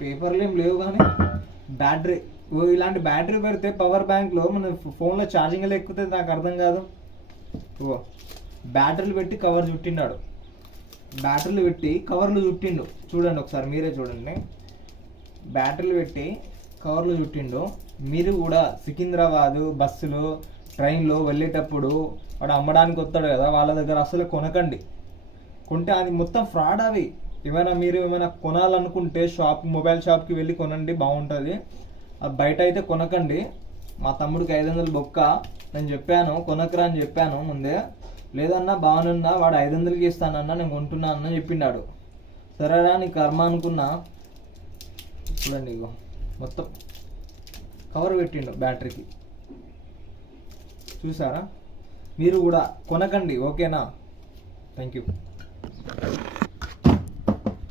పేపర్లు ఏం లేవు కానీ బ్యాటరీ, ఇలాంటి బ్యాటరీ పెడితే పవర్ బ్యాంక్లో మన ఫోన్లో ఛార్జింగ్ ఎక్కుతుంది. నాకు అర్థం కాదు. ఓ బ్యాటరీలు పెట్టి కవర్ చుట్టిండాడు, బ్యాటరీలు పెట్టి కవర్లు చుట్టిండు. చూడండి ఒకసారి మీరే చూడండి, బ్యాటరీలు పెట్టి కవర్లు చుట్టిండు. మీరు కూడా సికింద్రాబాదు బస్సులో ట్రైన్లో వెళ్ళేటప్పుడు వాడు అమ్మడానికి వస్తాడు కదా, వాళ్ళ దగ్గర అసలు కొనకండి. కొంటే అది మొత్తం ఫ్రాడ్. అవి మీరు ఏమైనా కొనాలనుకుంటే మొబైల్ షాప్కి వెళ్ళి కొనండి, బాగుంటుంది. అది బయట అయితే కొనకండి. మా తమ్ముడికి 500 బొక్క నేను చెప్పాను, కొనకరా అని చెప్పాను ముందే. లేదన్నా బాగున్నా, వాడు 500కి ఇస్తానన్నా, నేను కొంటున్నా అన్న చెప్పిండాడు. సరేరా నీ కర్మ అనుకున్నా. చూడండి ఇగో మొత్తం కవర్ పెట్టిండు బ్యాటరీకి. చూసారా? మీరు కూడా కొనకండి, ఓకేనా? Thank you.